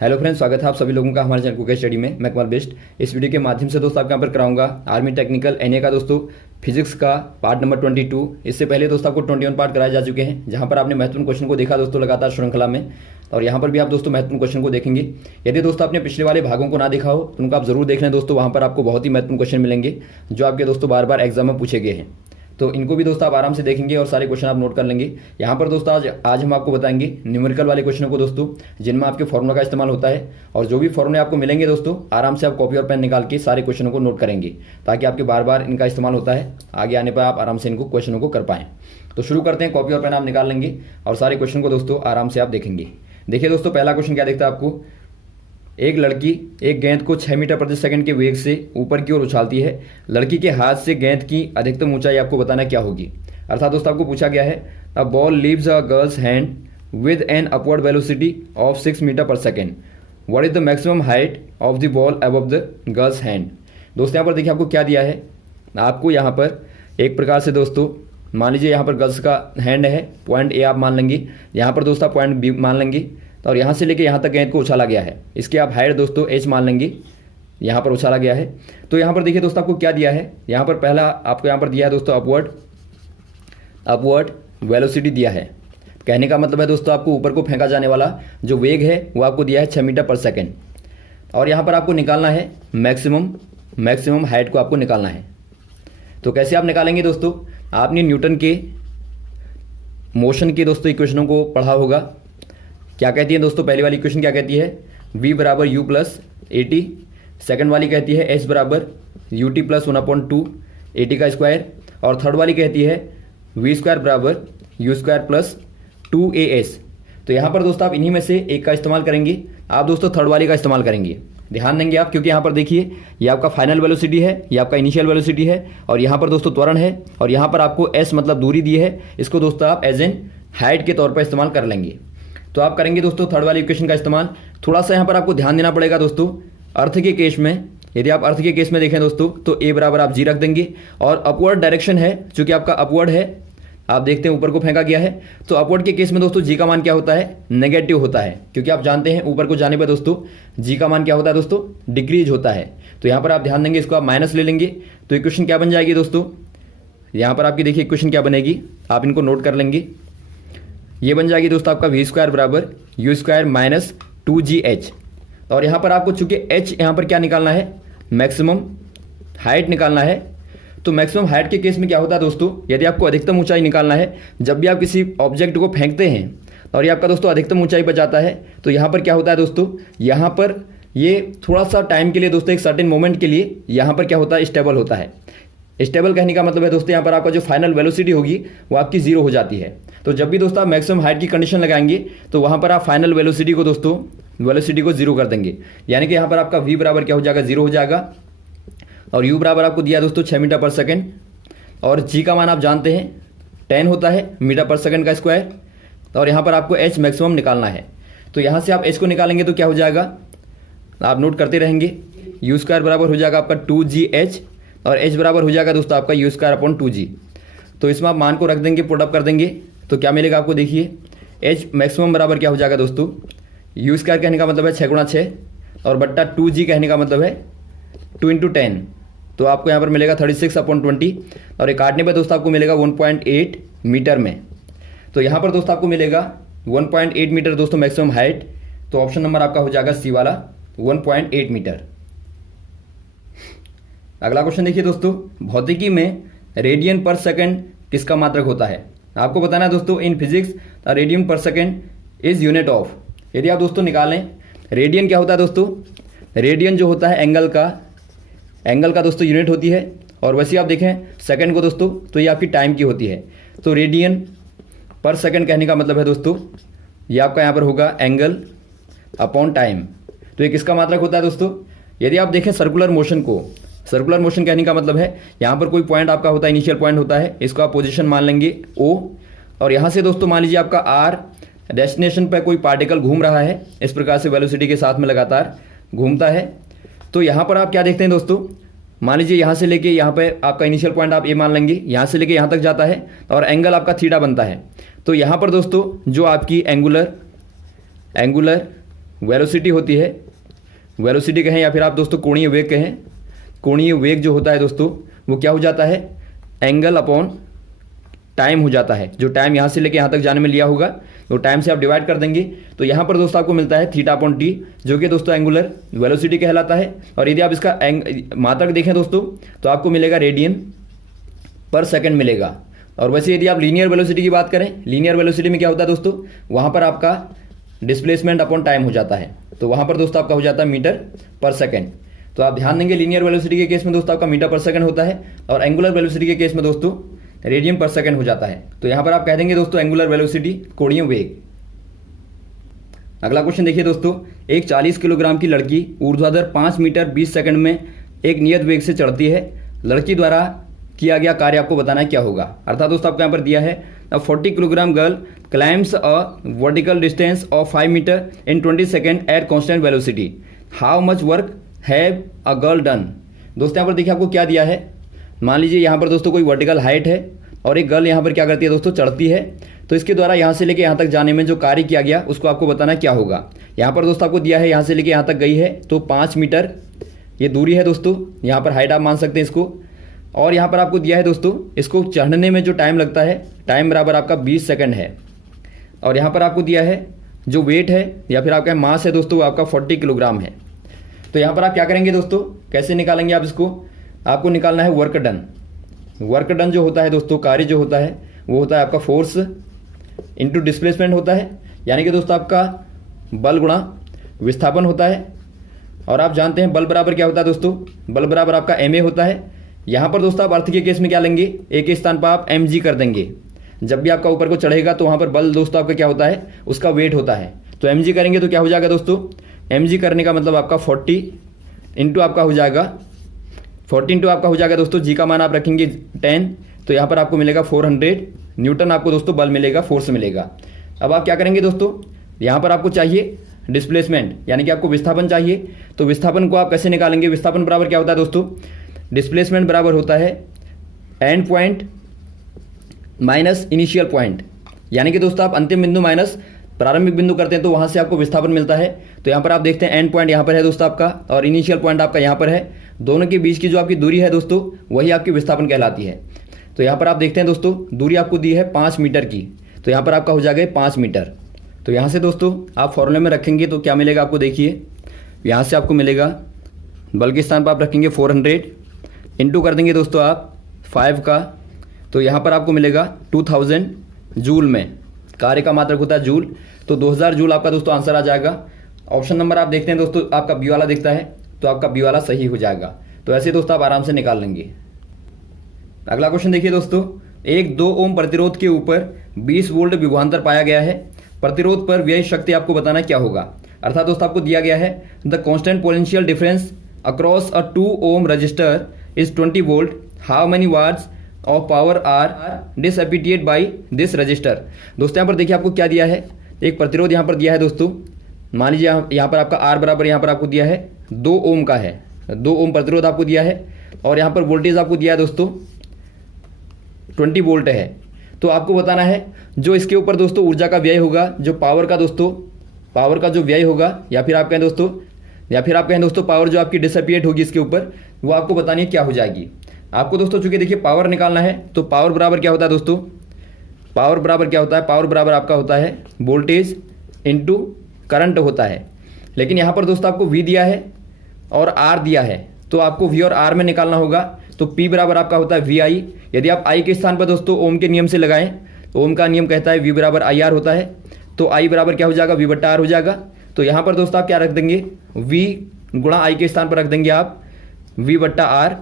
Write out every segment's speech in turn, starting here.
Hello friends, स्वागत है आप सभी लोगों का हमारे चैनल कुकर स्टडी में। मैं कमल बेस्ट। इस वीडियो के माध्यम से दोस्तों आपके यहाँ पर कराऊंगा आर्मी टेक्निकल एनए का दोस्तों फिजिक्स का पार्ट नंबर 22। इससे पहले दोस्तों आपको 21 पार्ट कराए जा चुके हैं, जहां पर आपने महत्वपूर्ण क्वेश्चन को देखा दोस्तों लगातार श्रृंखला में, और यहाँ पर भी आप दोस्तों महत्वपूर्ण क्वेश्चन को देखेंगे। यदि दोस्तों आपने पिछले वाले भागों को ना देखा हो तो उनको आप जरूर देख लें दोस्तों। वहाँ पर आपको बहुत ही महत्वपूर्ण क्वेश्चन मिलेंगे जो आपके दोस्तों बार बार एग्जाम में पूछे गए हैं, तो इनको भी दोस्तों आप आराम से देखेंगे और सारे क्वेश्चन आप नोट कर लेंगे। यहाँ पर दोस्तों आज हम आपको बताएंगे न्यूमेरिकल वाले क्वेश्चनों को दोस्तों, जिनमें आपके फॉर्मूला का इस्तेमाल होता है, और जो भी फॉर्मूले आपको मिलेंगे दोस्तों आराम से आप कॉपी और पेन निकाल के सारे क्वेश्चनों को नोट करेंगे, ताकि आपके बार बार इनका इस्तेमाल होता है, आगे आने पर आप आराम से इनको क्वेश्चनों को कर पाएँ। तो शुरू करते हैं। कॉपी और पेन आप निकाल लेंगे और सारे क्वेश्चन को दोस्तों आराम से आप देखेंगे। देखिए दोस्तों, पहला क्वेश्चन क्या दिखता है आपको। एक लड़की एक गेंद को 6 मीटर प्रति सेकंड के वेग से ऊपर की ओर उछालती है। लड़की के हाथ से गेंद की अधिकतम ऊंचाई आपको बताना क्या होगी। अर्थात दोस्तों आपको पूछा गया है, a ball leaves a girl's hand with an upward velocity of 6 metre per second. What is the maximum height of the ball above the girl's hand. दोस्तों यहाँ पर देखिए आपको क्या दिया है। आपको यहाँ पर एक प्रकार से दोस्तों मान लीजिए यहाँ पर गर्ल्स का हैंड है, पॉइंट ए आप मान लेंगे, यहाँ पर दोस्तों पॉइंट बी मान लेंगे, और यहाँ से लेके यहाँ तक गेंद को उछाला गया है। इसके आप हाइट दोस्तों एच मान लेंगे, यहाँ पर उछाला गया है। तो यहाँ पर देखिए दोस्तों आपको क्या दिया है। यहाँ पर पहला आपको यहाँ पर दिया है दोस्तों अपवर्ड वेलोसिटी दिया है। कहने का मतलब है दोस्तों आपको ऊपर को फेंका जाने वाला जो वेग है वो आपको दिया है 6 मीटर पर सेकेंड, और यहाँ पर आपको निकालना है मैक्सिमम हाइट को आपको निकालना है। तो कैसे आप निकालेंगे दोस्तों, आपने न्यूटन के मोशन के दोस्तों इक्वेशनों को पढ़ा होगा। क्या कहती है दोस्तों, पहली वाली इक्वेशन क्या कहती है, v बराबर u plus A T. Second वाली कहती है h बराबर U T plus 1/2 A T का स्क्वायर, और थर्ड वाली कहती है v स्क्वायर बराबर यू स्क्वायर प्लस 2as। तो यहाँ पर दोस्तों आप इन्हीं में से एक का इस्तेमाल करेंगे। आप दोस्तों थर्ड वाली का इस्तेमाल करेंगे, ध्यान देंगे आप, क्योंकि यहाँ पर देखिए ये आपका फाइनल वेलोसिटी है, ये आपका इनिशियल वेलोसिटी है, और यहाँ पर दोस्तों त्वरण है, और यहाँ पर आपको s मतलब दूरी दी है। इसको दोस्तों आप एज एन हाइट के तौर पर इस्तेमाल कर लेंगे। तो आप करेंगे दोस्तों थर्ड वाली इक्वेशन का इस्तेमाल। थोड़ा सा यहाँ पर आपको ध्यान देना पड़ेगा दोस्तों, अर्थ के केस में, यदि आप अर्थ के केस में देखें दोस्तों तो a बराबर आप g रख देंगे, और अपवर्ड डायरेक्शन है, चूंकि आपका अपवर्ड है, आप देखते हैं ऊपर को फेंका गया है, तो अपवर्ड के केस में दोस्तों g का मान क्या होता है, नेगेटिव होता है, क्योंकि आप जानते हैं ऊपर को जाने पर दोस्तों g का मान क्या होता है दोस्तों, डिक्रीज होता है। तो यहाँ पर आप ध्यान देंगे, इसको आप माइनस ले लेंगे, तो इक्वेशन क्या बन जाएगी दोस्तों, यहाँ पर आपकी देखिए इक्वेशन क्या बनेगी, आप इनको नोट कर लेंगे। ये बन जाएगी दोस्तों आपका v स्क्वायर बराबर यू स्क्वायर माइनस 2gh, और यहाँ पर आपको चूंकि h यहाँ पर क्या निकालना है, मैक्सिमम हाइट निकालना है। तो मैक्सिमम हाइट के केस में क्या होता है दोस्तों, यदि आपको अधिकतम ऊंचाई निकालना है, जब भी आप किसी ऑब्जेक्ट को फेंकते हैं और ये आपका दोस्तों अधिकतम ऊंचाई पर जाता है, तो यहाँ पर क्या होता है दोस्तों, यहाँ पर ये थोड़ा सा टाइम के लिए दोस्तों, एक सर्टेन मोमेंट के लिए यहाँ पर क्या होता है, स्टेबल होता है। स्टेबल कहने का मतलब है दोस्तों यहाँ पर आपका जो फाइनल वेलोसिटी होगी वो आपकी जीरो हो जाती है। तो जब भी दोस्तों आप मैक्सिमम हाइट की कंडीशन लगाएंगे तो वहाँ पर आप फाइनल वेलोसिटी को जीरो कर देंगे, यानी कि यहाँ पर आपका v बराबर क्या हो जाएगा, जीरो हो जाएगा, और u बराबर आपको दिया दोस्तों 6 मीटर पर सेकेंड, और g का मान आप जानते हैं 10 होता है मीटर पर सेकेंड का स्क्वायर, और यहाँ पर आपको h मैक्सिमम निकालना है। तो यहाँ से आप h को निकालेंगे तो क्या हो जाएगा, आप नोट करते रहेंगे, u स्क्वायर बराबर हो जाएगा आपका 2gh, और h बराबर हो जाएगा दोस्तों आपका u स्क्वायर अपॉन 2g। तो इसमें आप मान को रख देंगे, पुट अप कर देंगे, तो क्या मिलेगा आपको, देखिए h मैक्सिमम बराबर क्या हो जाएगा दोस्तों, u स्क्वायर कहने का मतलब है 6 गुणा 6, और बट्टा 2g कहने का मतलब है 2 × 10, तो आपको यहाँ पर मिलेगा 36/20, और ये काटने पर दोस्तों आपको मिलेगा 1.8 मीटर में। तो यहाँ पर दोस्तों आपको मिलेगा 1.8 मीटर दोस्तों मैक्सिमम हाइट। तो ऑप्शन नंबर आपका हो जाएगा सी वाला 1.8 मीटर। अगला क्वेश्चन देखिए दोस्तों, भौतिकी में रेडियन पर सेकंड किसका मात्रक होता है। आपको बताना है दोस्तों, इन फिजिक्स रेडियन पर सेकंड इज यूनिट ऑफ। यदि आप दोस्तों निकालें, रेडियन क्या होता है दोस्तों, रेडियन जो होता है एंगल का दोस्तों यूनिट होती है, और वैसे आप देखें सेकंड को दोस्तों तो ये आपकी टाइम की होती है। तो रेडियन पर सेकंड कहने का मतलब है दोस्तों, ये आपका यहाँ पर होगा एंगल अपॉन टाइम। तो ये किसका मात्रक होता है दोस्तों। यदि आप देखें सर्कुलर मोशन कहने का मतलब है, यहाँ पर कोई पॉइंट आपका होता है, इनिशियल पॉइंट होता है, इसको आप पोजीशन मान लेंगे O, और यहाँ से दोस्तों मान लीजिए आपका R डेस्टिनेशन पर कोई पार्टिकल घूम रहा है, इस प्रकार से वेलोसिटी के साथ में लगातार घूमता है। तो यहाँ पर आप क्या देखते हैं दोस्तों, मान लीजिए यहाँ से लेके यहाँ पे आपका इनिशियल पॉइंट आप ए मान लेंगे, यहाँ से लेके यहाँ तक जाता है, और एंगल आपका थीटा बनता है। तो यहाँ पर दोस्तों जो आपकी एंगुलर वेलोसिटी होती है, वेलोसिटी कहें या फिर आप दोस्तों कोणीय वेग कहें। कोणीय वेग जो होता है दोस्तों वो क्या हो जाता है, एंगल अपॉन टाइम हो जाता है। जो टाइम यहाँ से लेके यहाँ तक जाने में लिया होगा वो टाइम से आप डिवाइड कर देंगे तो यहाँ पर दोस्तों आपको मिलता है थीटा अपॉन टी, जो कि दोस्तों एंगुलर वेलोसिटी कहलाता है। और यदि आप इसका मात्रक देखें दोस्तों तो आपको मिलेगा रेडियन पर सेकंड मिलेगा। और वैसे यदि आप लीनियर वेलोसिटी की बात करें, लीनियर वेलोसिटी में क्या होता है दोस्तों, वहाँ पर आपका डिस्प्लेसमेंट अपॉन टाइम हो जाता है, तो वहाँ पर दोस्तों आपका हो जाता है मीटर पर सेकंड। तो आप ध्यान देंगे लीनियर वेलोसिटी के केस में दोस्तों आपका मीटर पर सेकंड होता है और एंगुलर वेलोसिटी के केस में दोस्तों रेडियन पर सेकंड हो जाता है। तो यहाँ पर आप कह देंगे दोस्तों एंगुलर वेलोसिटी कोणीय वेग। अगला क्वेश्चन देखिए दोस्तों, एक 40 किलोग्राम की लड़की ऊर्ध्वाधर 5 मीटर 20 सेकंड में एक नियत वेग से चढ़ती है। लड़की द्वारा किया गया कार्य आपको बताना है क्या होगा। अर्थात दोस्तों आपको यहाँ पर दिया है 40 kilogram girl climbs a vertical distance of 5 metre in 20 second at constant velocity, how much work have a girl done. दोस्तों यहाँ पर देखिए आपको क्या दिया है, मान लीजिए यहाँ पर दोस्तों कोई वर्टिकल हाइट है और एक गर्ल यहाँ पर क्या करती है दोस्तों, चढ़ती है। तो इसके द्वारा यहाँ से लेके यहाँ तक जाने में जो कार्य किया गया उसको आपको बताना क्या होगा। यहाँ पर दोस्तों आपको दिया है यहाँ से लेके यहाँ तक गई है तो 5 मीटर ये दूरी है दोस्तों, यहाँ पर हाइट आप मान सकते हैं इसको। और यहाँ पर आपको दिया है दोस्तों इसको चढ़ने में जो टाइम लगता है, टाइम बराबर आपका 20 सेकंड है। और यहाँ पर आपको दिया है जो वेट है या फिर आपका मास है दोस्तों वो आपका 40 किलोग्राम है। तो यहाँ पर आप क्या करेंगे दोस्तों, कैसे निकालेंगे आप इसको, आपको निकालना है वर्क डन। वर्क डन जो होता है दोस्तों, कार्य जो होता है वो होता है आपका फोर्स इनटू डिस्प्लेसमेंट होता है, यानी कि दोस्तों आपका बल गुणा विस्थापन होता है। और आप जानते हैं बल बराबर क्या होता है दोस्तों, बल बराबर आपका ma होता है। यहाँ पर दोस्तों आप अर्थ के केस में क्या लेंगे, एक के स्थान पर आप mg कर देंगे। जब भी आपका ऊपर को चढ़ेगा तो वहाँ पर बल दोस्तों आपका क्या होता है, उसका वेट होता है। तो mg करेंगे तो क्या हो जाएगा दोस्तों, mg करने का मतलब आपका 40 इंटू आपका हो जाएगा 40 इंटू आपका हो जाएगा दोस्तों जी का मान आप रखेंगे 10, तो यहाँ पर आपको मिलेगा 400 न्यूटन आपको दोस्तों बल मिलेगा, फोर्स मिलेगा। अब आप क्या करेंगे दोस्तों, यहाँ पर आपको चाहिए डिस्प्लेसमेंट यानी कि आपको विस्थापन चाहिए। तो विस्थापन को आप कैसे निकालेंगे, विस्थापन बराबर क्या होता है दोस्तों, डिस्प्लेसमेंट बराबर होता है and point minus initial point, यानी कि दोस्तों आप अंतिम बिंदु माइनस प्रारंभिक बिंदु करते हैं तो वहाँ से आपको विस्थापन मिलता है। तो यहाँ पर आप देखते हैं एंड पॉइंट यहाँ पर है दोस्तों आपका और इनिशियल पॉइंट आपका यहाँ पर है, दोनों के बीच की जो आपकी दूरी है दोस्तों वही आपकी विस्थापन कहलाती है। तो यहाँ पर आप देखते हैं दोस्तों दूरी आपको दी है 5 मीटर की, तो यहाँ पर आपका हो जाएगा 5 मीटर। तो यहाँ से दोस्तों आप फॉर्मूले में रखेंगे तो क्या मिलेगा आपको, देखिए यहाँ से आपको मिलेगा बल के स्थान पर आप रखेंगे 400 इंटू कर देंगे दोस्तों आप 5 का, तो यहाँ पर आपको मिलेगा 2000 जूल में, कार्य का मात्रक होता है जूल, तो 2000 जूल आपका दोस्तों आंसर आ जाएगा। ऑप्शन नंबर आप देखते हैं दोस्तों आपका बी वाला दिखता है तो आपका बी वाला सही हो जाएगा। तो ऐसे दोस्तों आप आराम से निकाल लेंगे। अगला क्वेश्चन देखिए दोस्तों, एक 2 ओम प्रतिरोध के ऊपर 20 वोल्ट विभवांतर पाया गया है, प्रतिरोध पर व्यय शक्ति आपको बताना क्या होगा। अर्थात दोस्तों आपको दिया गया है the constant potential difference across a 2 ohm resistor is 20 volt, how many watts of power are dissipated by this resistor. दोस्तों यहाँ पर देखिए आपको क्या दिया है, एक प्रतिरोध यहाँ पर दिया है दोस्तों, मान लीजिए यहाँ पर आपका आर बराबर यहाँ पर आपको दिया है 2 ओम का है, 2 ओम प्रतिरोध आपको दिया है और यहाँ पर वोल्टेज आपको दिया है दोस्तों 20 वोल्ट है। तो आपको बताना है जो इसके ऊपर दोस्तों ऊर्जा का व्यय होगा, जो पावर का दोस्तों पावर का जो व्यय होगा या फिर आप कहें दोस्तों पावर जो आपकी डिसअपिएट होगी इसके ऊपर, वो आपको बतानी है क्या हो जाएगी। आपको दोस्तों चूंकि देखिए पावर निकालना है तो पावर बराबर क्या होता है दोस्तों, पावर बराबर क्या होता है, पावर बराबर आपका होता है वोल्टेज इनटू करंट होता है। लेकिन यहाँ पर दोस्तों आपको V दिया है और R दिया है, तो आपको V और R में निकालना होगा। तो P बराबर आपका होता है VI। यदि आप I के स्थान पर दोस्तों ओम के नियम से लगाएं तो ओम का नियम कहता है V बराबर IR होता है, तो I बराबर क्या हो जाएगा, V बट्टा R हो जाएगा। तो यहाँ पर दोस्तों आप क्या रख देंगे, V गुणा I के स्थान पर रख देंगे आप V बट्टा R,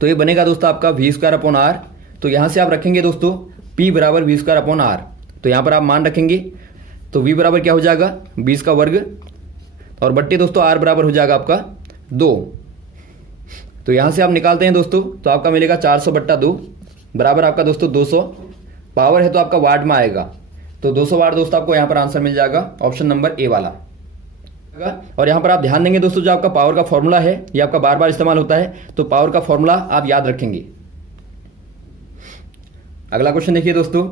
तो ये बनेगा दोस्तों आपका V स्क्वायर अपॉन R। तो यहाँ से आप रखेंगे दोस्तों P बराबर V स्क्वायर अपॉन R, तो यहाँ पर आप मान रखेंगे तो V बराबर क्या हो जाएगा 20 का वर्ग और बट्टे दोस्तों R बराबर हो जाएगा आपका 2। तो यहाँ से आप निकालते हैं दोस्तों तो आपका मिलेगा 400 बट्टा 2 बराबर आपका दोस्तों 200, पावर है तो आपका वाट में आएगा, तो 200 वाट दोस्तों आपको यहाँ पर आंसर मिल जाएगा ऑप्शन नंबर ए वाला। और यहाँ पर आप ध्यान देंगे दोस्तों जो आपका पावर का फॉर्मूला है ये आपका बार बार इस्तेमाल होता है, तो पावर का फॉर्मूला आप याद रखेंगे। अगला क्वेश्चन देखिए दोस्तों,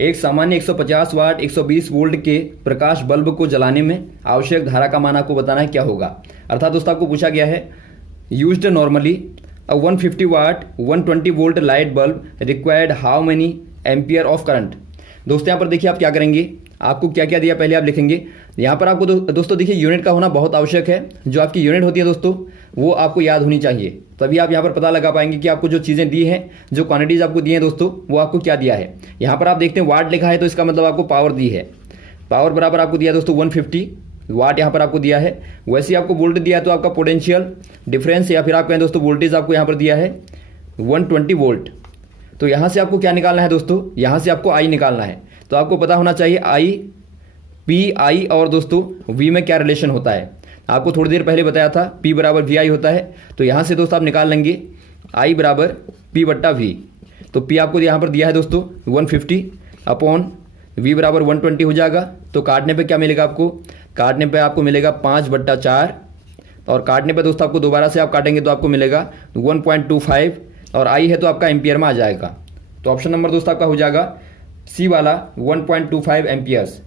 एक सामान्य 150 वाट 120 वोल्ट के प्रकाश बल्ब को जलाने में आवश्यक धारा का मान आपको बताना है क्या होगा। अर्थात दोस्तों आपको पूछा गया है used normally a 150 watt 120 volt light bulb required how many ampere of current. दोस्तों यहाँ पर देखिए आप क्या करेंगे, आपको क्या क्या दिया पहले आप लिखेंगे। यहाँ पर आपको दोस्तों देखिए यूनिट का होना बहुत आवश्यक है। जो आपकी यूनिट होती है दोस्तों वो आपको याद होनी चाहिए, तभी आप यहाँ पर पता लगा पाएंगे कि आपको जो चीज़ें दी हैं, जो क्वांटिटीज आपको दी हैं दोस्तों, वो आपको क्या दिया है। यहाँ पर आप देखते हैं वाट लिखा है तो इसका मतलब आपको पावर दी है। पावर बराबर आपको दिया दोस्तों 150 वाट यहाँ पर आपको दिया है। वैसे ही आपको वोल्ट दिया है तो आपका पोटेंशियल डिफरेंस या फिर आप कहें दोस्तों वोल्टेज आपको यहाँ पर दिया है 120 वोल्ट। तो यहाँ से आपको क्या निकालना है दोस्तों, यहाँ से आपको आई निकालना है। तो आपको पता होना चाहिए आई पी आई और दोस्तों वी में क्या रिलेशन होता है। आपको थोड़ी देर पहले बताया था पी बराबर वी आई होता है। तो यहाँ से दोस्तों आप निकाल लेंगे आई बराबर पी बट्टा वी। तो पी आपको यहाँ पर दिया है दोस्तों 150 अपॉन वी बराबर 120 हो जाएगा। तो काटने पे क्या मिलेगा आपको, काटने पे आपको मिलेगा 5/4 और काटने पे दोस्तों आपको दोबारा से आप काटेंगे तो आपको मिलेगा 1.25 और आई है तो आपका एम्पियर में आ जाएगा। तो ऑप्शन नंबर दोस्तों आपका हो जाएगा सी वाला 1.25 एम्पियर्स।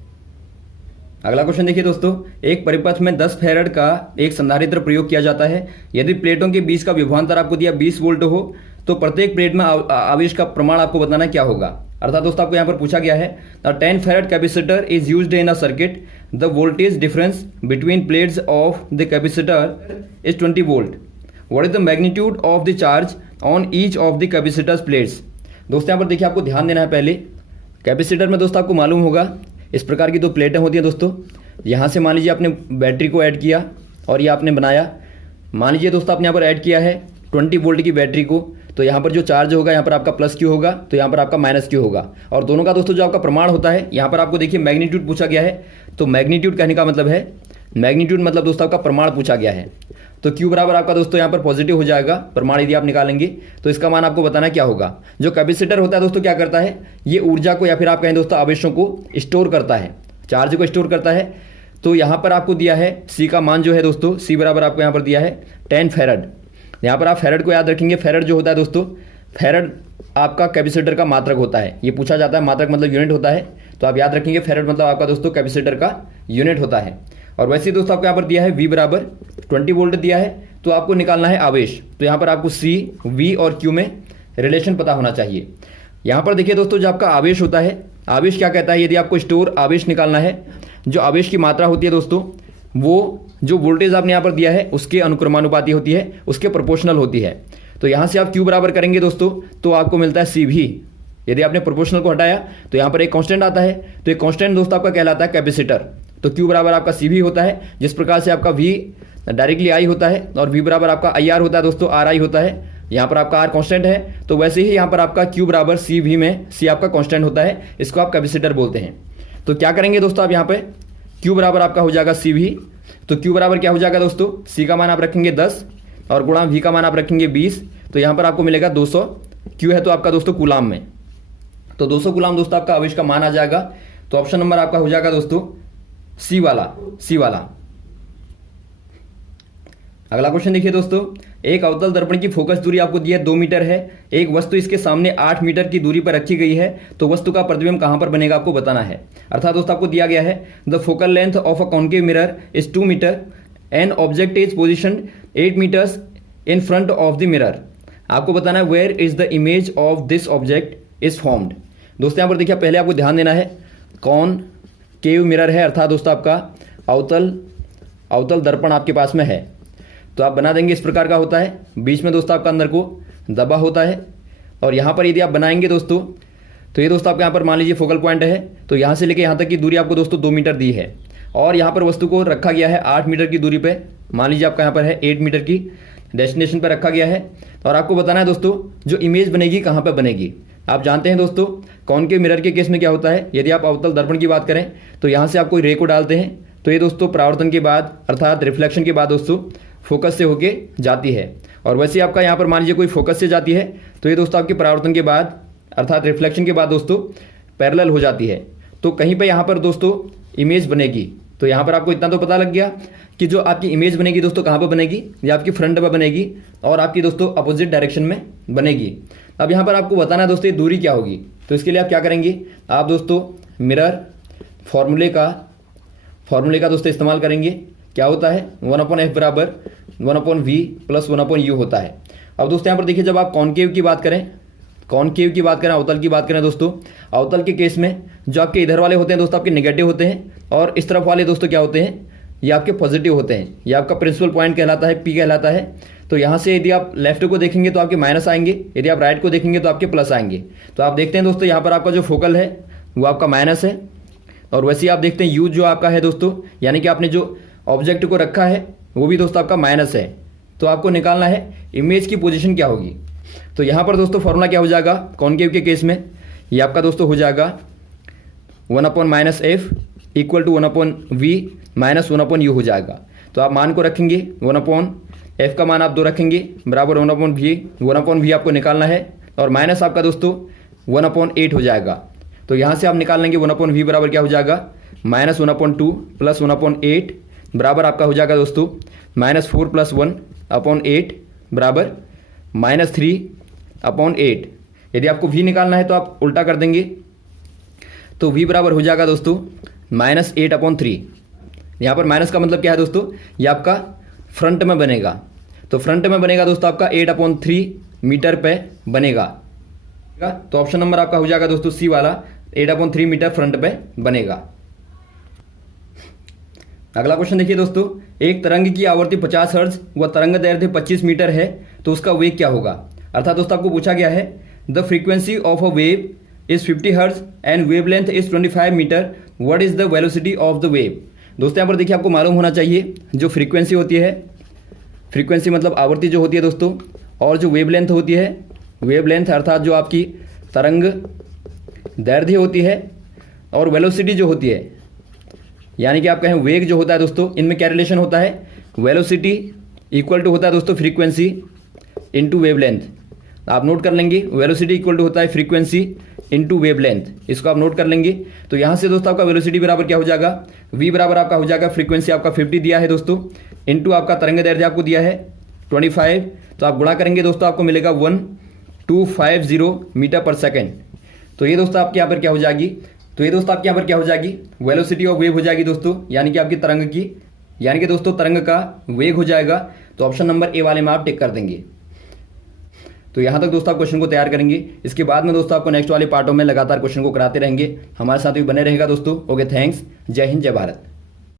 अगला क्वेश्चन देखिए दोस्तों, एक परिपथ में 10 फैराड का एक संधारित्र प्रयोग किया जाता है। यदि प्लेटों के बीच का विभवांतर आपको दिया 20 वोल्ट हो तो प्रत्येक प्लेट में आवेश का प्रमाण आपको बताना क्या होगा। अर्थात दोस्तों आपको यहाँ पर पूछा गया है the 10 farad capacitor is used in a circuit, the voltage difference between plates of the capacitor is 20 volt. What is the magnitude of the charge on each of the capacitors plates. दोस्तों यहाँ पर देखिए आपको ध्यान देना है। पहले capacitor में दोस्तों आपको मालूम होगा इस प्रकार की दो प्लेटें होती हैं दोस्तों। यहाँ से मान लीजिए आपने बैटरी को ऐड किया और ये आपने बनाया। मान लीजिए दोस्तों आपने यहाँ पर ऐड किया है 20 वोल्ट की बैटरी को, तो यहाँ पर जो चार्ज होगा यहाँ पर आपका प्लस क्यू होगा, तो यहाँ पर आपका माइनस क्यू होगा। और दोनों का दोस्तों जो आपका प्रमाण होता है यहाँ पर आपको देखिए मैग्नीट्यूड पूछा गया है। तो मैग्नीट्यूड कहने का मतलब है, मैग्नीट्यूड मतलब दोस्तों आपका प्रमाण पूछा गया है। तो Q बराबर आपका दोस्तों यहाँ पर पॉजिटिव हो जाएगा। प्रमाण यदि आप निकालेंगे तो इसका मान आपको बताना क्या होगा। जो कैपेसिटर होता है दोस्तों क्या करता है, ये ऊर्जा को या फिर आप कहें दोस्तों आवेशों को स्टोर करता है, चार्ज को स्टोर करता है। तो यहाँ पर आपको दिया है C का मान जो है दोस्तों, C बराबर आपको यहाँ पर दिया है 10 फैराड। यहाँ पर आप फैराड को याद रखेंगे। फैराड जो होता है दोस्तों, फैराड आपका कैपेसिटर का मात्रक होता है। ये पूछा जाता है, मात्रक मतलब यूनिट होता है, तो आप याद रखेंगे फैराड मतलब आपका दोस्तों कैपेसिटर का यूनिट होता है। और वैसे ही दोस्तों आपको यहाँ पर दिया है V बराबर 20 वोल्ट दिया है, तो आपको निकालना है आवेश। तो यहाँ पर आपको C, V और Q में रिलेशन पता होना चाहिए। यहाँ पर देखिए दोस्तों जो आपका आवेश होता है, आवेश क्या कहता है, यदि आपको स्टोर आवेश निकालना है, जो आवेश की मात्रा होती है दोस्तों वो जो वोल्टेज आपने यहाँ पर दिया है उसके अनुक्रमानुपाती होती है, उसके प्रोपोर्शनल होती है। तो यहाँ से आप Q बराबर करेंगे दोस्तों तो आपको मिलता है CV। यदि आपने प्रोपोर्शनल को हटाया तो यहाँ पर एक कांस्टेंट आता है, तो एक कांस्टेंट दोस्तों आपका कहलाता है कैपेसिटर। तो Q बराबर आपका CV होता है, जिस प्रकार से आपका V डायरेक्टली I होता है और V बराबर आपका IR होता है दोस्तों, RI होता है। यहाँ पर आपका R कांस्टेंट है, तो वैसे ही यहाँ पर आपका Q बराबर CV में C आपका कांस्टेंट होता है, इसको आप कैपेसिटर बोलते हैं। तो क्या करेंगे दोस्तों आप यहाँ पे Q बराबर आपका हो जाएगा CV। तो Q बराबर क्या हो जाएगा दोस्तों, C का मान आप रखेंगे 10 और गुणा V का मान आप रखेंगे 20। तो यहाँ पर आपको मिलेगा 200। Q है तो आपका दोस्तों कूलाम में, तो 200 कूलाम दोस्तों आपका आवेश का मान आ जाएगा। तो ऑप्शन नंबर आपका हो जाएगा दोस्तों C वाला। अगला क्वेश्चन देखिए दोस्तों, एक अवतल दर्पण की फोकस दूरी आपको दी है 2 मीटर है। एक वस्तु इसके सामने 8 मीटर की दूरी पर रखी गई है, तो वस्तु का प्रतिबिंब कहां पर बनेगा आपको बताना है। अर्थात दोस्तों आपको दिया गया है the focal length of a concave mirror is 2 metre an object is position 8 metres in front of the mirror. आपको बताना है where is the image of this object is formed. दोस्तों यहाँ पर देखिए पहले आपको ध्यान देना है, कॉनकेव मिरर है, अर्थात दोस्तों आपका अवतल दर्पण आपके पास में है। तो आप बना देंगे इस प्रकार का होता है, बीच में दोस्तों आपका अंदर को दबा होता है। और यहाँ पर यदि आप बनाएंगे दोस्तों, तो ये दोस्तों आपके यहाँ पर मान लीजिए फोकल पॉइंट है, तो यहाँ से लेके यहाँ तक की दूरी आपको दोस्तों 2 मीटर दी है। और यहाँ पर वस्तु को रखा गया है 8 मीटर की दूरी पे, मान लीजिए आपका यहाँ पर है 8 मीटर की डेस्टिनेशन पर रखा गया है। और आपको बताना है दोस्तों जो इमेज बनेगी कहाँ पर बनेगी। आप जानते हैं दोस्तों कॉनकेव मिरर के केस में क्या होता है, यदि आप अवतल दर्पण की बात करें तो यहाँ से आप कोई रे को डालते हैं, तो ये दोस्तों परावर्तन के बाद अर्थात रिफ्लेक्शन के बाद दोस्तों फोकस से होके जाती है। और वैसे आपका यहाँ पर मान लीजिए कोई फोकस से जाती है, तो ये दोस्तों आपके परावर्तन के बाद अर्थात रिफ्लेक्शन के बाद दोस्तों पैरेलल हो जाती है। तो कहीं पे यहाँ पर दोस्तों इमेज बनेगी। तो यहाँ पर आपको इतना तो पता लग गया कि जो आपकी इमेज बनेगी दोस्तों कहाँ पर बनेगी, या आपकी फ्रंट पर बनेगी और आपकी दोस्तों अपोजिट डायरेक्शन में बनेगी। अब यहाँ पर आपको बताना है दोस्तों ये दूरी क्या होगी। तो इसके लिए आप क्या करेंगे, आप दोस्तों मिरर फॉर्मूले का दोस्तों इस्तेमाल करेंगे। क्या होता है, 1/f बराबर 1/v प्लस 1/u होता है। अब दोस्तों यहाँ पर देखिए, जब आप कॉनकेव की बात करें, अवतल की बात करें दोस्तों, अवतल के केस में जो आपके इधर वाले होते हैं दोस्तों आपके नेगेटिव होते हैं, और इस तरफ वाले दोस्तों क्या होते हैं, ये आपके पॉजिटिव होते हैं। ये आपका प्रिंसिपल पॉइंट कहलाता है, पी कहलाता है। तो यहाँ से यदि आप लेफ्ट को देखेंगे तो आपके माइनस आएंगे, यदि आप राइट को देखेंगे तो आपके प्लस आएंगे। तो आप देखते हैं दोस्तों यहाँ पर आपका जो फोकल है वो आपका माइनस है, और वैसे ही आप देखते हैं यू जो आपका है दोस्तों, यानी कि आपने जो ऑब्जेक्ट को रखा है वो भी दोस्तों आपका माइनस है। तो आपको निकालना है इमेज की पोजीशन क्या होगी। तो यहाँ पर दोस्तों फॉर्मूला क्या हो जाएगा कॉनकेव के केस में, ये आपका दोस्तों हो जाएगा 1/-f equal to 1/v minus 1/u हो जाएगा। तो आप मान को रखेंगे 1/f का मान आप 2 रखेंगे बराबर 1/v आपको निकालना है, और माइनस आपका दोस्तों 1/8 हो जाएगा। तो यहाँ से आप निकाल लेंगे 1/v बराबर क्या हो जाएगा, -1/2 प्लस 1/8 बराबर आपका हो जाएगा दोस्तों -4 प्लस 1/8 बराबर -3/8। यदि आपको v निकालना है तो आप उल्टा कर देंगे, तो v बराबर हो जाएगा दोस्तों -8/3। यहाँ पर माइनस का मतलब क्या है दोस्तों, ये आपका फ्रंट में बनेगा। तो फ्रंट में बनेगा दोस्तों आपका 8/3 मीटर पे बनेगा। तो ऑप्शन नंबर आपका हो जाएगा दोस्तों सी वाला, 8/3 मीटर फ्रंट पे बनेगा। अगला क्वेश्चन देखिए दोस्तों, एक तरंग की आवृत्ति 50 हर्ट्ज व तरंग दैर्ध्य 25 मीटर है, तो उसका वेग क्या होगा। अर्थात दोस्तों आपको पूछा गया है the frequency of a wave is 50 hertz and wavelength is 25 metre, what is the velocity of the wave. दोस्तों यहाँ पर देखिए आपको मालूम होना चाहिए जो फ्रीक्वेंसी होती है, फ्रीक्वेंसी मतलब आवृत्ति जो होती है दोस्तों, और जो वेवलेंथ होती है, वेवलेंथ अर्थात जो आपकी तरंग दैर्ध्य होती है, और वेलोसिटी जो होती है, यानी कि आप कहें वेग जो होता है दोस्तों, इनमें क्या रिलेशन होता है, वेलोसिटी इक्वल टू होता है दोस्तों फ्रीक्वेंसी इनटू वेवलेंथ। आप नोट कर लेंगे, वेलोसिटी इक्वल टू होता है फ्रीक्वेंसी इनटू वेवलेंथ, इसको आप नोट कर लेंगे। तो यहाँ से दोस्तों आपका वेलोसिटी बराबर क्या हो जाएगा, v बराबर आपका हो जाएगा फ्रीक्वेंसी आपका 50 दिया है दोस्तों, इनटू आपका तरंग दैर्ध्य आपको दिया है 25, तो आप गुणा करेंगे दोस्तों आपको मिलेगा 1250 मीटर पर सेकेंड। तो ये दोस्तों आपके यहाँ पर क्या हो जाएगी, वेलोसिटी ऑफ वेव हो जाएगी दोस्तों, यानी कि आपकी तरंग की, यानी कि दोस्तों तरंग का वेग हो जाएगा। तो ऑप्शन नंबर ए वाले में आप टिक कर देंगे। तो यहाँ तक दोस्तों आप क्वेश्चन को तैयार करेंगे। इसके बाद में दोस्तों आपको नेक्स्ट वाले पार्टों में लगातार क्वेश्चन को कराते रहेंगे। हमारे साथ भी बने रहेगा दोस्तों। Okay, thanks. जय हिंद, जय भारत।